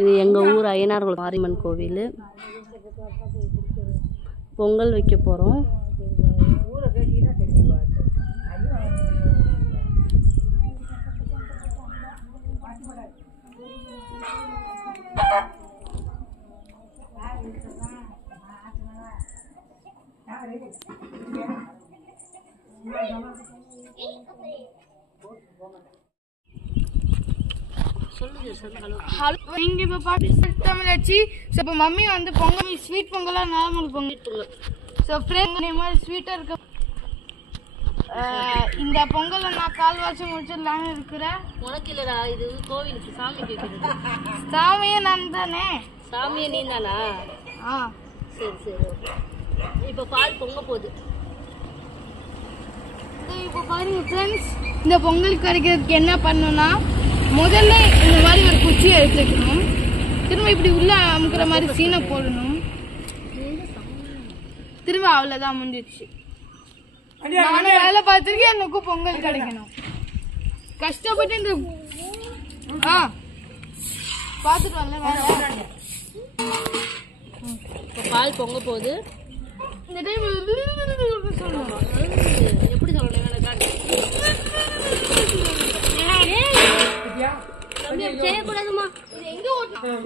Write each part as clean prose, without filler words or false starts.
இது எங்கள் ஊர் ஐயனார்கள் மாரியம்மன் கோவில். பொங்கல் வைக்க போகிறோம். மம்மி வந்து பொங்கல் ஸ்வீட் பொங்கலா நார்மல் பொங்கல். ஸோ ஃப்ரெண்ட் ஸ்வீட்டாக இருக்க இந்த பொங்கலை நான் கால்வாசி முடிச்சிடலான்னு இருக்கிறேன். உனக்கு இல்லைடா, இது கோவிலுக்கு சாமி கேட்குறது. சாமியே நான் தானே. சாமியே நீ தானா? ஆ சரி சரி. இப்போ பால் பொங்க போகுது. இப்போ பாருங்க ஃப்ரெண்ட்ஸ், இந்த பொங்கலுக்கு கிடைக்கிறதுக்கு என்ன பண்ணணும்னா, முதல்ல இந்த மாதிரி ஒரு குச்சியை எடுத்துக்கணும். திரும்ப இப்படி உள்ள அமுக்கிற மாதிரி சீனை போடணும். திரும்ப அவ்வளோதான் முடிஞ்சிடுச்சு. நானும் வேலை பார்த்துருக்கேன், எனக்கும் பொங்கல் கிடைக்கணும். கஷ்டப்பட்டு இந்த பார்த்துட்டு வரல வேலை. இப்போ பால் பொங்க போகுது. இந்த டைம் சொல்லணும். எப்படி சொல்லணும்? செய்யக்கூடாதுமா. எங்க ஓட்டணும்?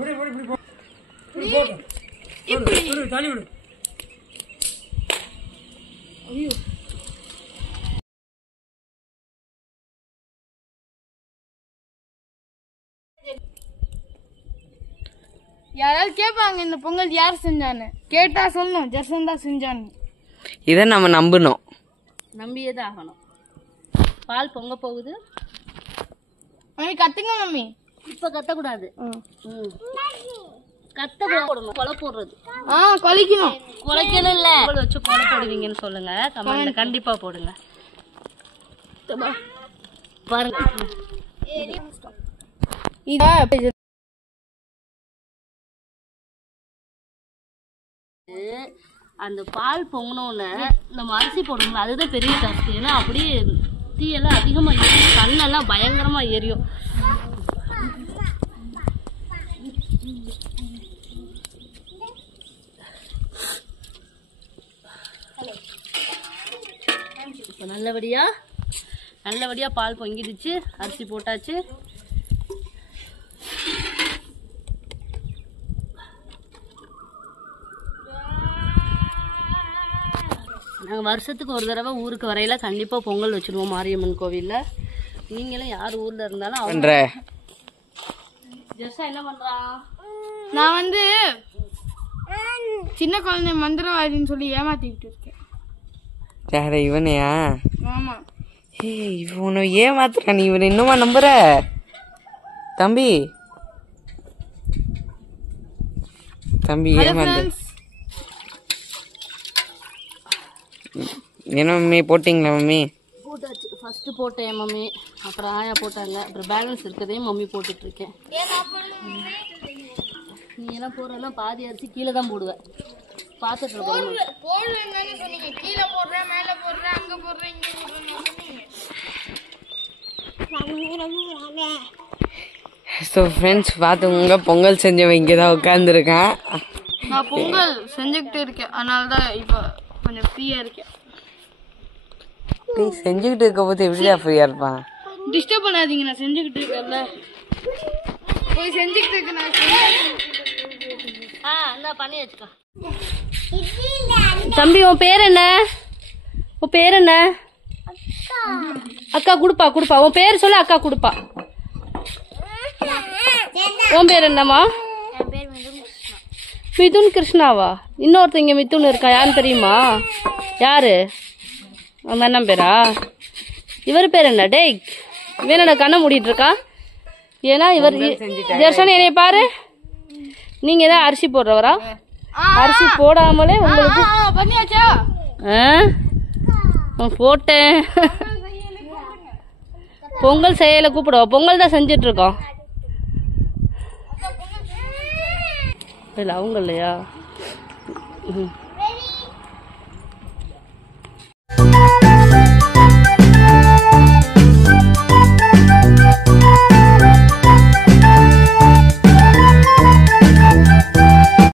யாராவது கேட்பாங்க இந்த பொங்கல் யார் செஞ்சான்னு. கேட்டா சொல்லணும் ஜெர்சன் தான் செஞ்சான்னு. இதை நம்ம நம்பணும், நம்பியதான் ஆகணும். பால் பொங்க போகுது. மம்மி கத்துங்க மம்மி. இப்ப கத்தக்கூடாது. கத்தக்கூடாது. கொலை போடுறது. கொலைக்கணும். கொலைக்கணும் இல்ல, வச்சு கொலை போடுவீங்கன்னு சொல்லுங்க. கமெண்ட்ல கண்டிப்பா போடுங்க. பாருங்க அந்த பால் பொங்கணும்னு நம்ம அரிசி போடணும். அதுதான் பெரிய டாஸ்க். ஏன்னா அப்படியே தீயெல்லாம் அதிகமா எரியும், கண்ணெல்லாம் பயங்கரமா எரியும். இப்போ நல்லபடியா பால் பொங்கிடுச்சு. அரிசி போட்டாச்சு. நாங்கள் வருஷத்துக்கு ஒரு தடவை ஊருக்கு வரையில கண்டிப்பாக பொங்கல் வச்சுருவோம் மாரியம்மன் கோவிலில். நீங்களும் யார் ஊரில் இருந்தாலும் அவங்க ஜெர்சா என்ன பண்ணுறான்? நான் வந்து சின்ன குழந்தை மந்திரவாதின்னு சொல்லி ஏமாத்திக்கிட்டு இருக்கேன். இவனையா? ஆமா. இவனை ஏமாத்துறான். நீ இவனை இன்னுமா நம்புற? தம்பி ஏமாத்து. என்ன மம்மி போட்டிங்களா? மம்மி போட்டாச்சு. ஃபர்ஸ்ட் போட்டேன் மம்மி, அப்புறம் ஆயா போட்டாங்க, அப்புறம் பேலன்ஸ் இருக்கிறதையும் மம்மி போட்டுட்டு இருக்கேன். நீ எல்லாம் போடுறதெல்லாம் பாதி அரிசி கீழே தான் போடுவேன். பார்த்துட்டு இருக்கோம். கீழே போடுறேன், மேல போடுறேன், அங்க போடுறேன், இங்க போடுறேன். ஸோ ஃப்ரெண்ட்ஸ் பார்த்துக்கோங்க, பொங்கல் செஞ்சவன் இங்கே தான் உட்காந்துருக்கான். நான் பொங்கல் செஞ்சுக்கிட்டு இருக்கேன், அதனால தான் இப்போ கொஞ்சம் ஃப்ரீயா இருக்கேன். செஞ்சுக்கிட்டு இருக்க போது எப்படியா ஃப்ரீயா இருப்பான்? டிஸ்டர்ப் பண்ணாதீங்க, நான் செஞ்சுக்கிட்டு இருக்கேன்ல. போய் செஞ்சுக்கிட்டு இருக்கேன். நான் பண்ணி வச்சுக்கோ. தம்பி உன் பேர் என்ன? உன் பேர் என்ன? அக்கா கொடுப்பா. உன் பேர் சொல்லு, அக்கா கொடுப்பா. உன் பேர் என்னம்மா? மிதுன் கிருஷ்ணாவா? இன்னொருத்தங்க மிதுன் இருக்கா, யாருன்னு தெரியுமா? யாரு அந்த அண்ணன் பேரா? இவர் பேர் என்ன? டேய் இவனோட கண்ணை மூடிட்டு இருக்கா. ஏன்னா இவர் ஜெர்சன் என்னைய பாரு. நீங்க ஏதாவது அரிசி போடுறவரா? அரிசி போடாமலே உங்களுக்கு போட்டேன். பொங்கல் செய்யல கூப்பிடுவோம். பொங்கல் தான் செஞ்சுட்டு இருக்கோம். இல்லை அவங்க இல்லையா?